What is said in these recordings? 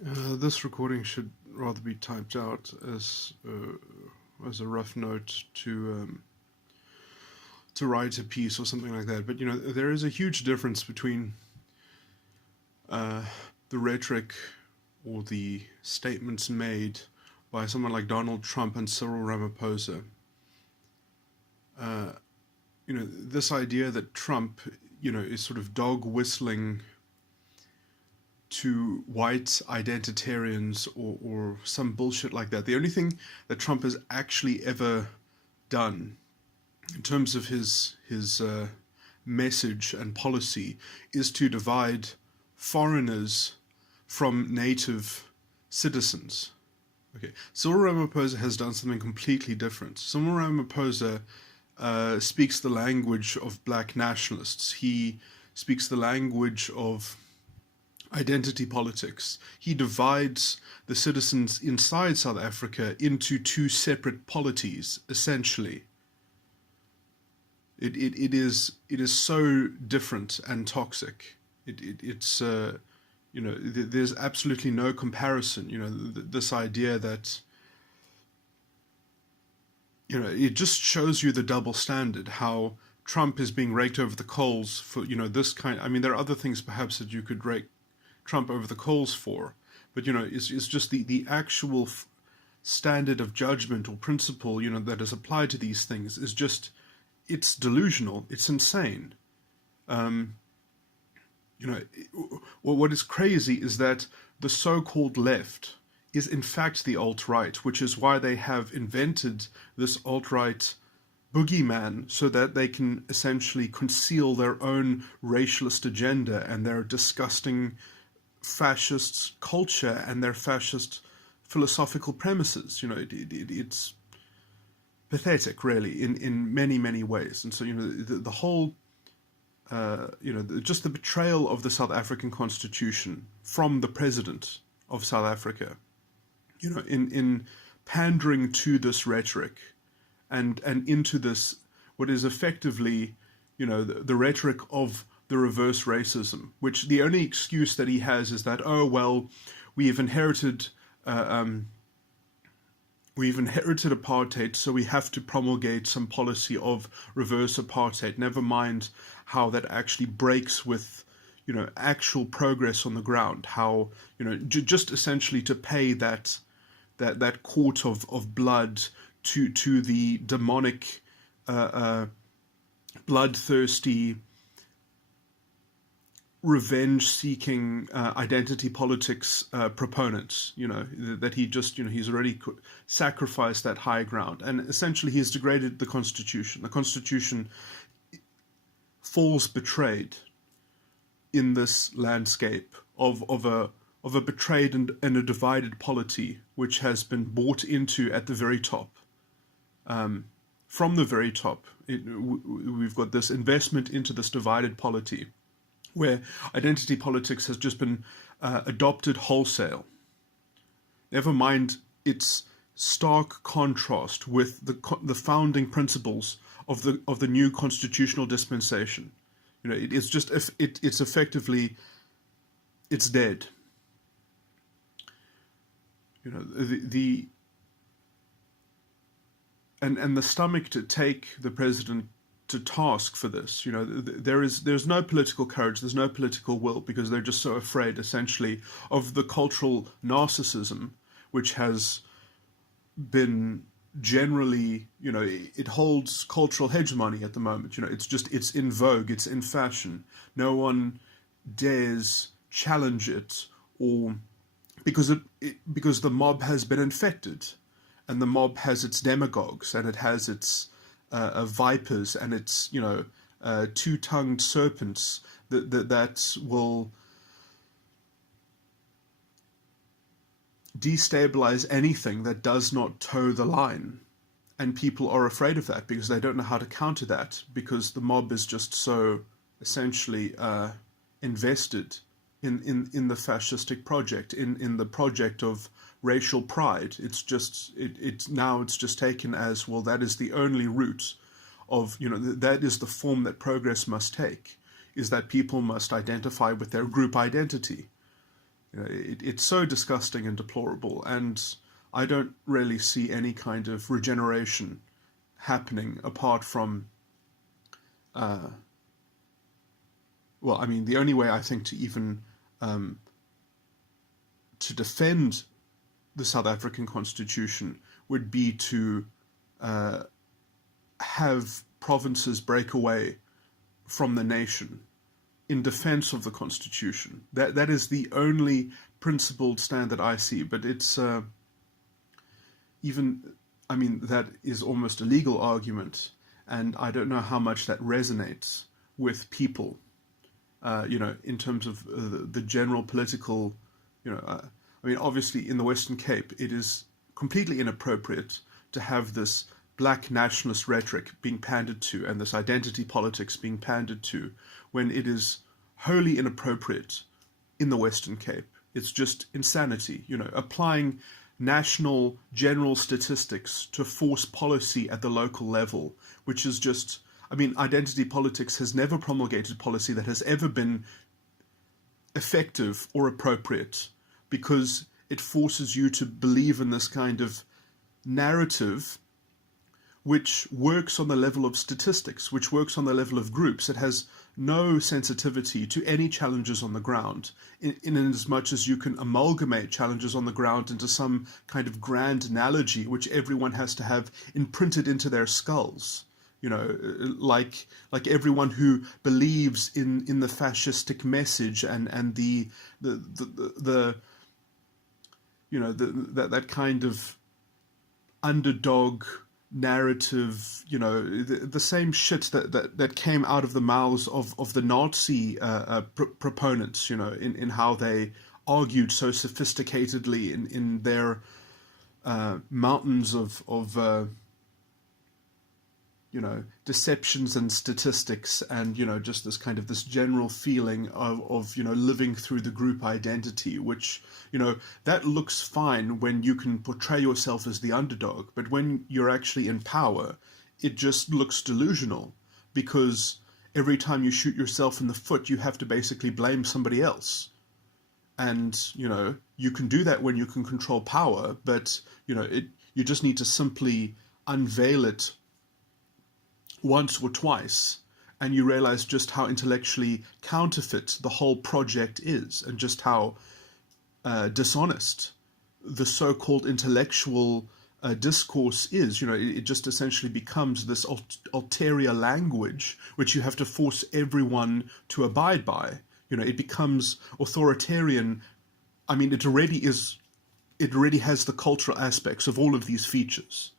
This recording should rather be typed out as a rough note to write a piece or something like that. But there is a huge difference between uh, the rhetoric or the statements made by someone like Donald Trump and Cyril Ramaphosa. This idea that Trump, is sort of dog whistling to white identitarians or some bullshit like that. The only thing that Trump has actually ever done in terms of his message and policy is to divide foreigners from native citizens. Okay, Cyril Ramaphosa has done something completely different. Cyril Ramaphosa speaks the language of black nationalists. He speaks the language of identity politics. He divides the citizens inside South Africa into two separate polities, essentially. It is so different and toxic. It's there's absolutely no comparison. This idea that it just shows you the double standard, how Trump is being raked over the coals for this kind. I mean, there are other things perhaps that you could rake Trump over the coals for, but it's just the actual standard of judgment or principle that is applied to these things is just, it's delusional, it's insane. What is crazy is that the so-called left is in fact the alt-right, which is why they have invented this alt-right boogeyman, so that they can essentially conceal their own racialist agenda and their disgusting fascist culture and their fascist philosophical premises. It's pathetic, really, in many, many ways. And so, the whole, just the betrayal of the South African Constitution from the president of South Africa, in pandering to this rhetoric and into this, what is effectively, the rhetoric of the reverse racism, which the only excuse that he has is that, oh, well, we've inherited apartheid, so we have to promulgate some policy of reverse apartheid. Never mind how that actually breaks with, actual progress on the ground. How, just essentially to pay that court of blood to the demonic, bloodthirsty, revenge-seeking identity politics proponents, that he just, he's already sacrificed that high ground. And essentially he's degraded the Constitution. The Constitution falls betrayed in this landscape of a betrayed and a divided polity, which has been bought into at the very top. From the very top, we've got this investment into this divided polity, where identity politics has just been adopted wholesale. Never mind its stark contrast with the founding principles of the new constitutional dispensation. It's just, it's effectively, it's dead. And the stomach to take the president to task for this. There's no political courage, there's no political will, because they're just so afraid, essentially, of the cultural narcissism, which has been generally, it holds cultural hegemony at the moment. It's in vogue, it's in fashion. No one dares challenge it, or because the mob has been infected, and the mob has its demagogues, and it has its vipers, and its two-tongued serpents that will destabilize anything that does not toe the line. And people are afraid of that because they don't know how to counter that, because the mob is just so essentially invested in the fascistic project, in the project of racial pride. It's just it's just taken as, well, that is the only route of, that is the form that progress must take, is that people must identify with their group identity. It's so disgusting and deplorable, and I don't really see any kind of regeneration happening apart from, well, I mean, the only way I think to even to defend the South African Constitution would be to have provinces break away from the nation in defense of the Constitution. That is the only principled stand that I see. But it's I mean, that is almost a legal argument, and I don't know how much that resonates with people. In terms of the general political, I mean, obviously in the Western Cape, it is completely inappropriate to have this black nationalist rhetoric being pandered to and this identity politics being pandered to when it is wholly inappropriate in the Western Cape. It's just insanity, applying national general statistics to force policy at the local level, which is just, I mean, identity politics has never promulgated policy that has ever been effective or appropriate, because it forces you to believe in this kind of narrative which works on the level of statistics, which works on the level of groups. It has no sensitivity to any challenges on the ground, in as much as you can amalgamate challenges on the ground into some kind of grand analogy which everyone has to have imprinted into their skulls. Like everyone who believes in the fascistic message and the that kind of underdog narrative, the same shit that came out of the mouths of the Nazi proponents, in how they argued so sophisticatedly in their mountains of deceptions and statistics, and just this general feeling of living through the group identity, which that looks fine when you can portray yourself as the underdog, but when you're actually in power, it just looks delusional, because every time you shoot yourself in the foot, you have to basically blame somebody else. And you can do that when you can control power, but you just need to simply unveil it once or twice, and you realize just how intellectually counterfeit the whole project is, and just how dishonest the so-called intellectual discourse is. It just essentially becomes this ulterior language which you have to force everyone to abide by. It becomes authoritarian. I mean, it already is. It already has the cultural aspects of all of these features.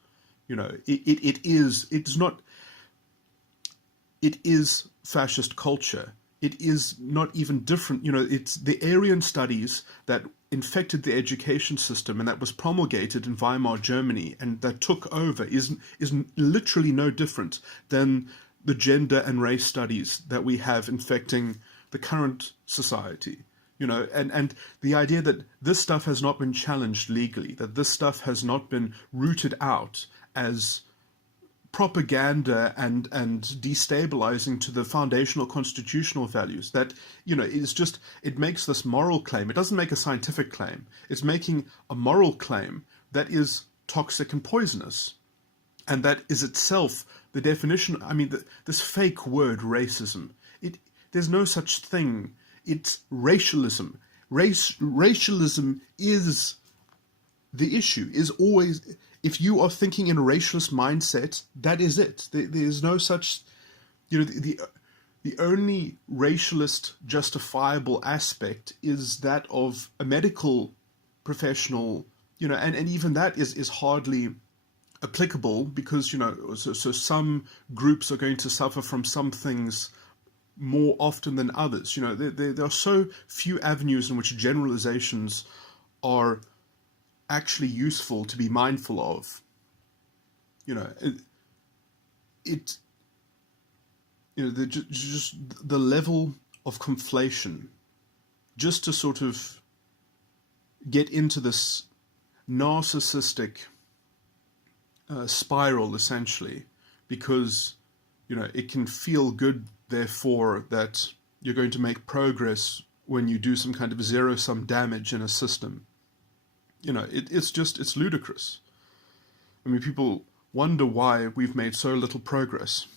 It is fascist culture. It is not even different. It's the Aryan studies that infected the education system and that was promulgated in Weimar Germany and that took over is literally no different than the gender and race studies that we have infecting the current society. And the idea that this stuff has not been challenged legally, that this stuff has not been rooted out as propaganda and destabilizing to the foundational constitutional values, that is just, it makes this moral claim. It doesn't make a scientific claim. It's making a moral claim that is toxic and poisonous, and that is itself the definition. I mean, this fake word racism, there's no such thing. It's racialism. Racialism is the issue, is always, if you are thinking in a racialist mindset, that is it. There's no such, the only racialist justifiable aspect is that of a medical professional, and even that is hardly applicable, because, so some groups are going to suffer from some things more often than others. There are so few avenues in which generalizations are actually useful to be mindful of. Just the level of conflation, just to sort of get into this narcissistic spiral, essentially, because it can feel good, therefore, that you're going to make progress when you do some kind of zero-sum damage in a system. It's ludicrous. I mean, people wonder why we've made so little progress.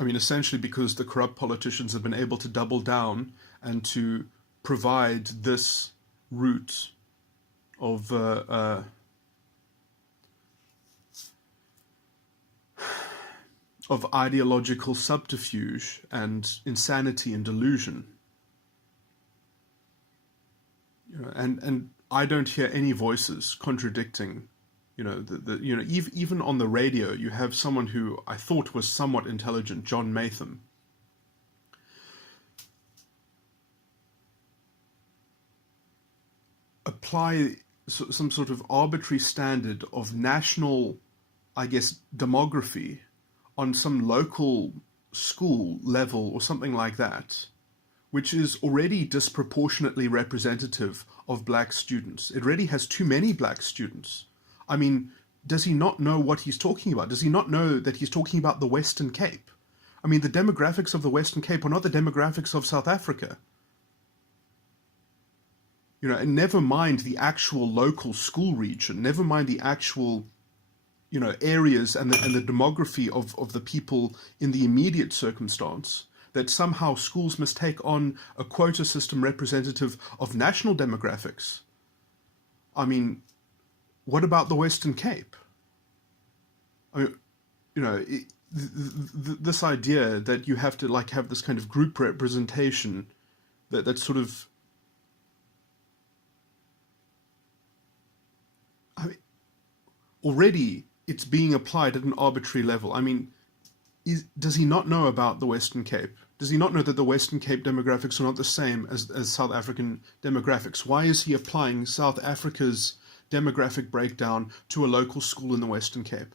I mean, essentially because the corrupt politicians have been able to double down and to provide this route of ideological subterfuge and insanity and delusion. And I don't hear any voices contradicting. Even on the radio, you have someone who I thought was somewhat intelligent, John Matham. Apply some sort of arbitrary standard of national, I guess, demography on some local school level or something like that, which is already disproportionately representative of black students. It already has too many black students. I mean, does he not know what he's talking about? Does he not know that he's talking about the Western Cape? I mean, the demographics of the Western Cape are not the demographics of South Africa. And never mind the actual local school region, never mind the actual, areas and the demography of the people in the immediate circumstance, that somehow schools must take on a quota system representative of national demographics. I mean, what about the Western Cape? I mean, this idea that you have to have this kind of group representation that sort of, I mean, already it's being applied at an arbitrary level. I mean, does he not know about the Western Cape? Does he not know that the Western Cape demographics are not the same as South African demographics? Why is he applying South Africa's demographic breakdown to a local school in the Western Cape?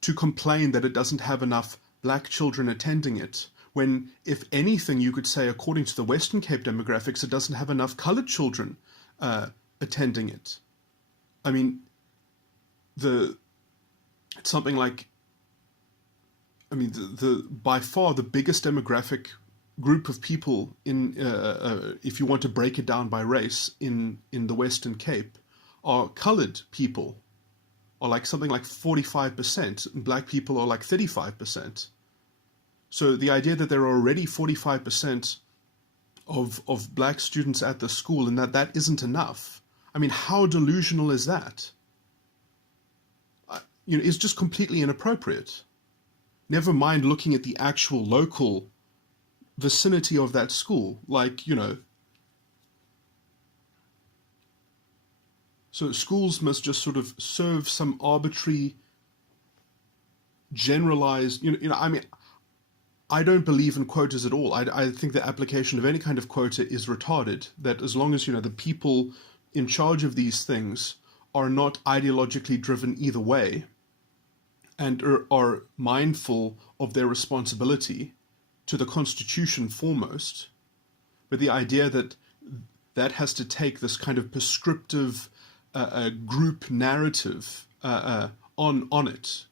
To complain that it doesn't have enough black children attending it, when, if anything, you could say, according to the Western Cape demographics, it doesn't have enough coloured children attending it. I mean, it's something like, I mean, the by far the biggest demographic group of people in, if you want to break it down by race, in the Western Cape, are coloured people, are something like 45%, and black people are 35%. So the idea that there are already 45% of black students at the school and that isn't enough, I mean, how delusional is that? It's just completely inappropriate. Never mind looking at the actual local vicinity of that school, so schools must just sort of serve some arbitrary, generalized, I mean, I don't believe in quotas at all. I think the application of any kind of quota is retarded, that as long as, the people in charge of these things are not ideologically driven either way, and are mindful of their responsibility to the Constitution foremost, but the idea that has to take this kind of prescriptive group narrative on it,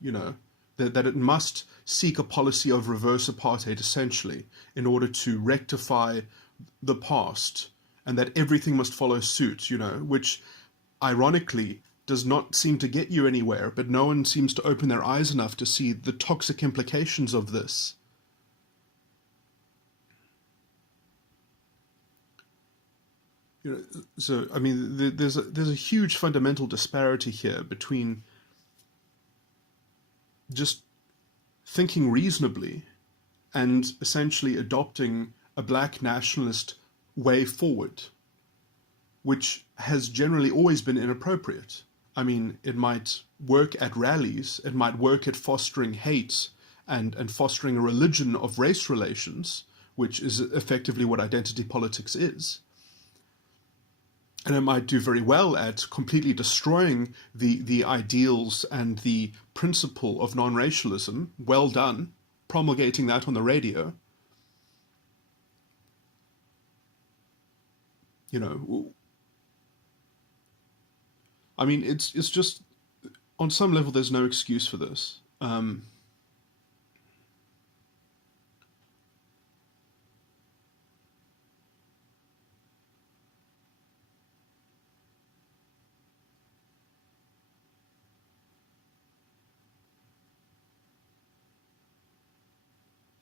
that it must seek a policy of reverse apartheid, essentially, in order to rectify the past, and that everything must follow suit, which, ironically, does not seem to get you anywhere, but no one seems to open their eyes enough to see the toxic implications of this. So, I mean, there's a huge fundamental disparity here between just thinking reasonably and essentially adopting a black nationalist way forward, which has generally always been inappropriate. I mean, it might work at rallies, it might work at fostering hate and fostering a religion of race relations, which is effectively what identity politics is. And it might do very well at completely destroying the ideals and the principle of non-racialism. Well done, promulgating that on the radio. I mean, it's just, on some level, there's no excuse for this.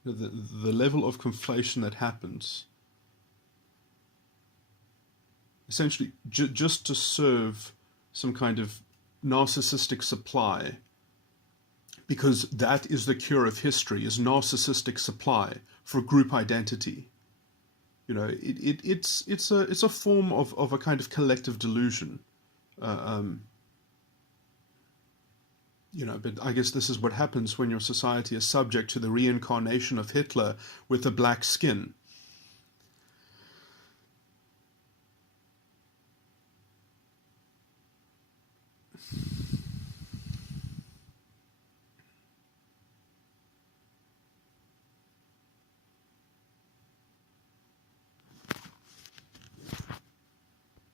The level of conflation that happens, essentially just to serve some kind of narcissistic supply, because that is the cure of history, is narcissistic supply for group identity. It's a form of a kind of collective delusion. Uh, um, but I guess this is what happens when your society is subject to the reincarnation of Hitler with a black skin.